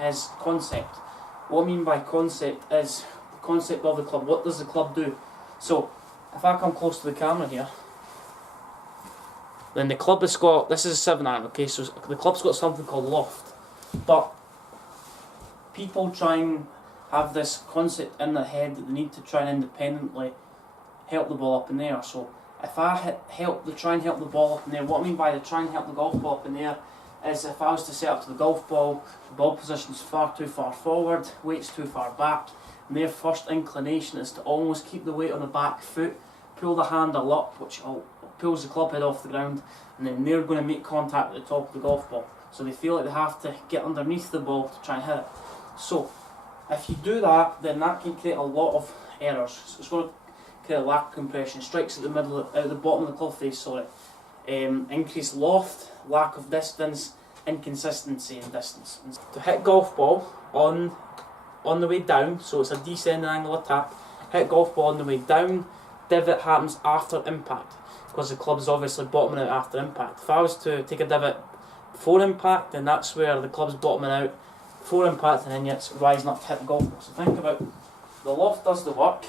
is concept. What I mean by concept is the concept of the club. What does the club do? So, if I come close to the camera here, then the club has got, this is a 7 iron, okay, so the club's got something called loft. But people try and have this concept in their head that they need to try and independently help the ball up in the air. So if I try and help the ball up in the air, what I mean by the try and help the golf ball up in the air is if I was to set up to the golf ball, the ball position's far too far forward, weight's too far back, and their first inclination is to almost keep the weight on the back foot, pull the handle up, which pulls the club head off the ground, and then they're going to make contact at the top of the golf ball. So they feel like they have to get underneath the ball to try and hit it. So if you do that, then that can create a lot of errors. So it's going to create a lack of compression, strikes at the middle, at the bottom of the club face, increased loft, lack of distance, inconsistency in distance. To hit golf ball on the way down, so it's a descending angle of tap, hit golf ball on the way down, divot happens after impact, because the club is obviously bottoming out after impact. If I was to take a divot before impact, then that's where the club's bottoming out before impact, and then it's rising up to hit the golf ball. So think about, the loft does the work,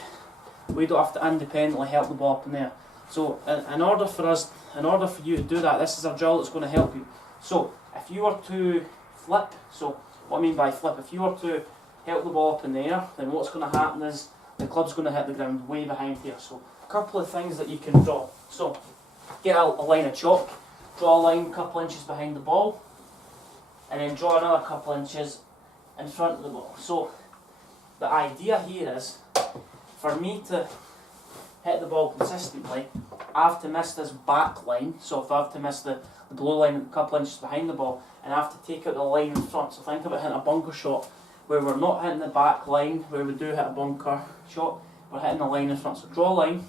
we don't have to independently help the ball up in there. So in order for you to do that, this is a drill that's going to help you. So if you were to flip, so what I mean by flip, if you were to help the ball up in the air, then what's going to happen is the club's going to hit the ground way behind here. So a couple of things that you can draw. So get a line of chalk, draw a line a couple inches behind the ball, and then draw another couple inches in front of the ball. So the idea here is, for me to hit the ball consistently, I have to miss this back line. So if I have to miss the blue line a couple inches behind the ball, and I have to take out the line in front. So think about hitting a bunker shot where we're not hitting the back line, where we do hit a bunker shot, we're hitting the line in front. So draw a line.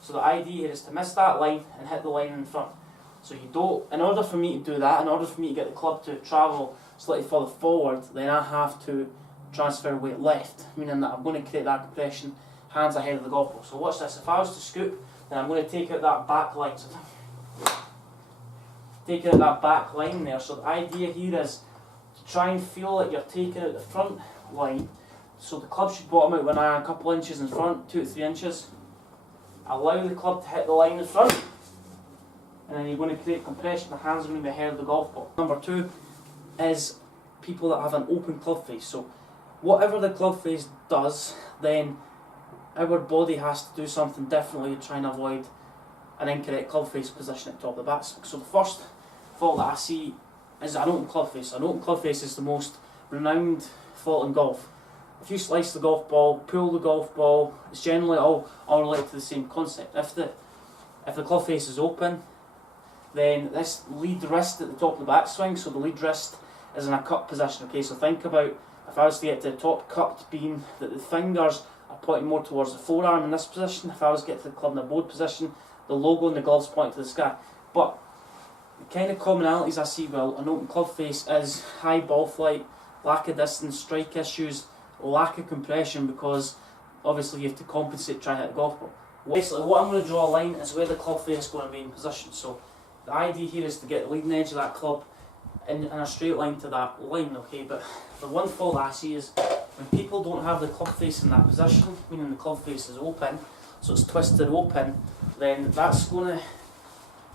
So the idea here is to miss that line and hit the line in front. So you don't, in order for me to do that, in order for me to get the club to travel slightly further forward, then I have to transfer weight left, meaning that I'm going to create that compression, hands ahead of the golf ball. So watch this, if I was to scoop, then I'm going to take out that back line. So take out that back line there. So the idea here is to try and feel like you're taking out the front line. So the club should bottom out when I'm a couple inches in front, 2 to 3 inches. Allow the club to hit the line in front, and then you're going to create compression, the hands are going to be ahead of the golf ball. Number 2 is people that have an open club face. So whatever the club face does, then our body has to do something differently to try and avoid an incorrect club face position at the top of the backswing. So the first fault that I see is an open club face. An open club face is the most renowned fault in golf. If you slice the golf ball, pull the golf ball, it's generally all related to the same concept. If the club face is open, then this lead wrist at the top of the backswing, so the lead wrist is in a cupped position. Okay, so think about, if I was to get to the top cupped, being that the fingers are pointing more towards the forearm in this position. If I was to get to the club in a bowed position, the logo and the gloves point to the sky. But the kind of commonalities I see with an open club face is high ball flight, lack of distance, strike issues, lack of compression, because obviously you have to compensate trying to hit the golf ball. Basically what I'm going to draw a line is where the club face is going to be in position. So the idea here is to get the leading edge of that club in a straight line to that line, okay? But the one fault I see is when people don't have the club face in that position, meaning the club face is open, so it's twisted open, then that's going to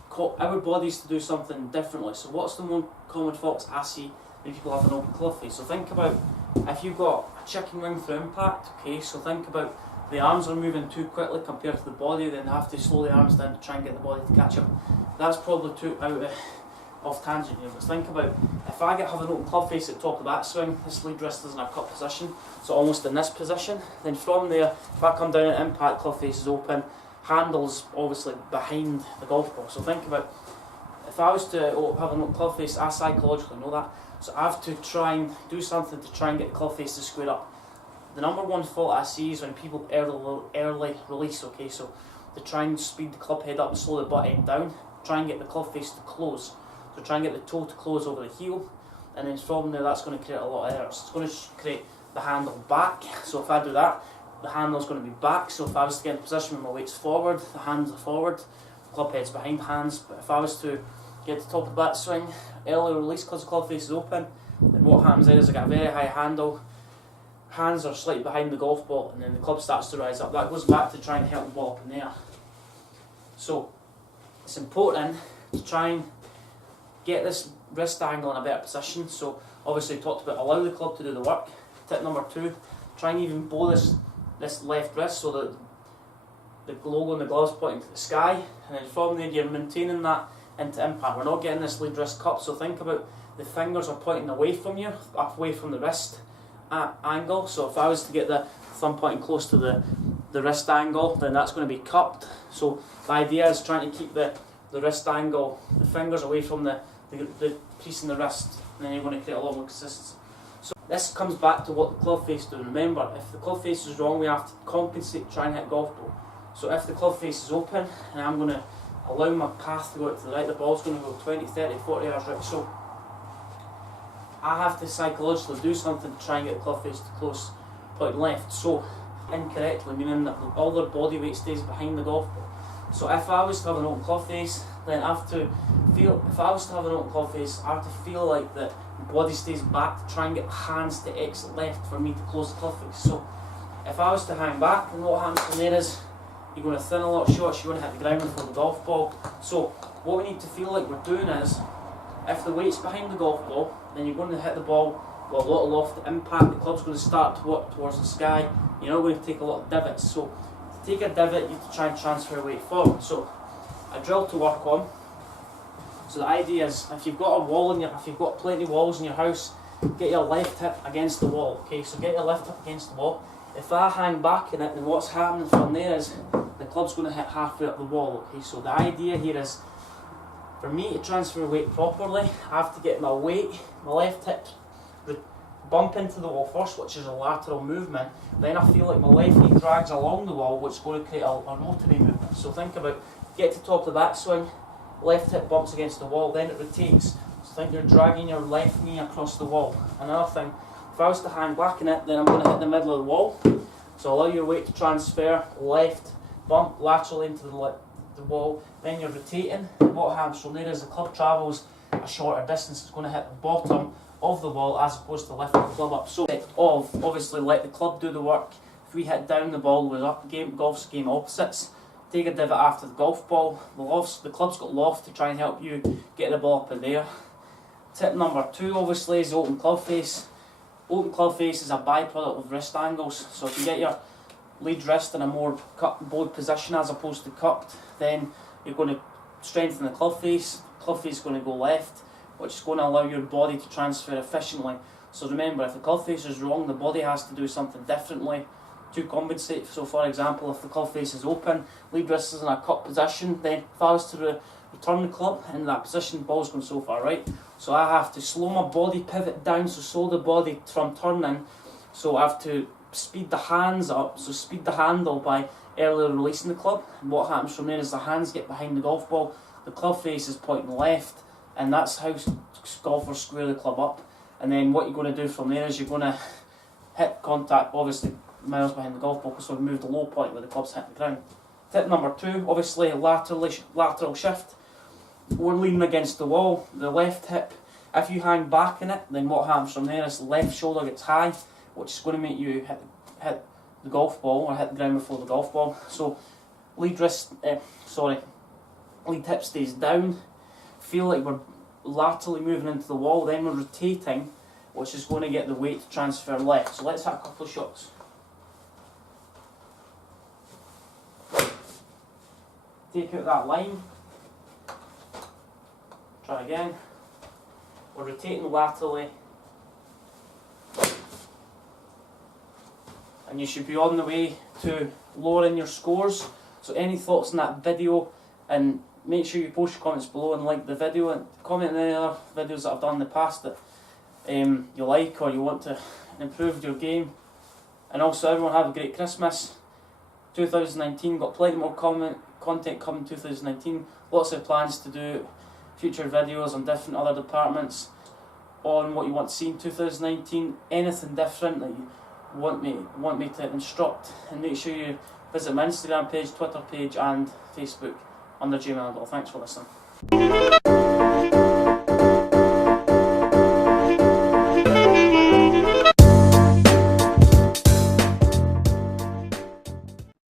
cause our bodies to do something differently. So what's the more common faults I see when people have an open club face? So think about, if you've got a chicken wing through impact, okay, so think about the arms are moving too quickly compared to the body, then they have to slow the arms down to try and get the body to catch up. That's probably too off tangent here, but think about, if I have an open club face at the top of that swing, this lead wrist is in a cut position, so almost in this position, then from there, if I come down at impact, club face is open, handles obviously behind the golf ball. So think about, if I was to have an open club face, I psychologically know that, so I have to try and do something to try and get the club face to square up. The number one fault I see is when people early release, okay, so to try and speed the club head up and slow the butt end down, try and get the club face to close. So try and get the toe to close over the heel, and then from there that's going to create a lot of errors. It's going to create the handle back, so if I do that, the handle is going to be back. So if I was to get in a position where my weight's forward, the hands are forward, the club head's behind hands. But if I was to get to the top of the bat swing, early release because the club face is open, then what happens there is I get a very high handle, hands are slightly behind the golf ball, and then the club starts to rise up. That goes back to trying to help the ball up in the air. So it's important to try and get this wrist angle in a better position. So obviously we talked about allow the club to do the work. Tip number 2, try and even bow this left wrist so that the logo on the glove's pointing to the sky, and then from there you're maintaining that into impact. We're not getting this lead wrist cup, so think about the fingers are pointing away from you, away from the wrist angle. So if I was to get the thumb pointing close to the wrist angle, then that's going to be cupped. So the idea is trying to keep the wrist angle, the fingers away from the crease in the wrist, and then you're going to create a lot more consistency. So this comes back to what the club face do. Remember, if the club face is wrong, we have to compensate, try and hit golf ball. So if the club face is open, and I'm going to allow my path to go out to the right, the ball's going to go 20, 30, 40 yards right. So I have to psychologically do something to try and get the club face to close point left. So incorrectly, meaning that all their body weight stays behind the golf ball. So if I was to have an open club face, then I have to feel, if I was to have an open club face, I have to feel like the body stays back to try and get hands to exit left for me to close the club face. So if I was to hang back, then what happens from there is you're going to thin a lot of shots, you're going to hit the ground before the golf ball. So what we need to feel like we're doing is, if the weight's behind the golf ball, then you're going to hit the ball with a lot of loft impact. The club's going to start to walk towards the sky. You're not going to take a lot of divots. So to take a divot, you have to try and transfer weight forward. So a drill to work on. So the idea is, if you've got a wall in if you've got plenty of walls in your house, get your left hip against the wall. Okay, so get your left hip against the wall. If I hang back in it, then what's happening from there is the club's going to hit halfway up the wall. Okay, so the idea here is, for me to transfer weight properly, I have to get my weight, my left hip, bump into the wall first, which is a lateral movement. Then I feel like my left knee drags along the wall, which is going to create a rotary movement. So think about, get to the top of the backswing, left hip bumps against the wall, then it rotates. So think you're dragging your left knee across the wall. Another thing, if I was to hang back in it, then I'm going to hit the middle of the wall. So allow your weight to transfer, left, bump laterally into the wall, then you're rotating. What happens from there is the club travels a shorter distance, it's going to hit the bottom of the wall as opposed to lifting the club up. So obviously let the club do the work. If we hit down, the ball was up. Golf's game opposites. Take a divot after the golf ball. The club's got loft to try and help you get the ball up in there. Tip number 2 obviously is open club face. Open club face is a byproduct of wrist angles. So if you get your lead wrist in a more bowed position as opposed to cupped, then you're going to strengthen the club face. The club face is going to go left, which is going to allow your body to transfer efficiently. So remember, if the club face is wrong, the body has to do something differently to compensate. So for example, if the club face is open, lead wrist is in a cupped position, then if I was to return the club in that position, the ball's going so far right. So I have to slow my body pivot down, so slow the body from turning. So I have to speed the hands up, so speed the handle by earlier releasing the club. And what happens from there is the hands get behind the golf ball, the club face is pointing left, and that's how golfers square the club up. And then what you're going to do from there is you're going to hit contact, obviously miles behind the golf ball, because we've moved the low point where the club's hitting the ground. Tip number 2, obviously lateral shift. We're leaning against the wall, the left hip, if you hang back in it, then what happens from there is the left shoulder gets high, which is going to make you hit the golf ball or hit the ground before the golf ball. So lead hip stays down. Feel like we're laterally moving into the wall, then we're rotating, which is going to get the weight to transfer left. So let's have a couple of shots. Take out that line. Try again. We're rotating laterally. And you should be on the way to lowering your scores. So any thoughts on that video, and make sure you post your comments below and like the video, and comment on any other videos that I've done in the past that you like or you want to improve your game. And also everyone have a great Christmas. 2019, got plenty more content coming 2019. Lots of plans to do future videos on different other departments on what you want to see in 2019. Anything different that you want me to instruct, and make sure you visit my Instagram page, Twitter page and Facebook under Jay Melville. Thanks for listening.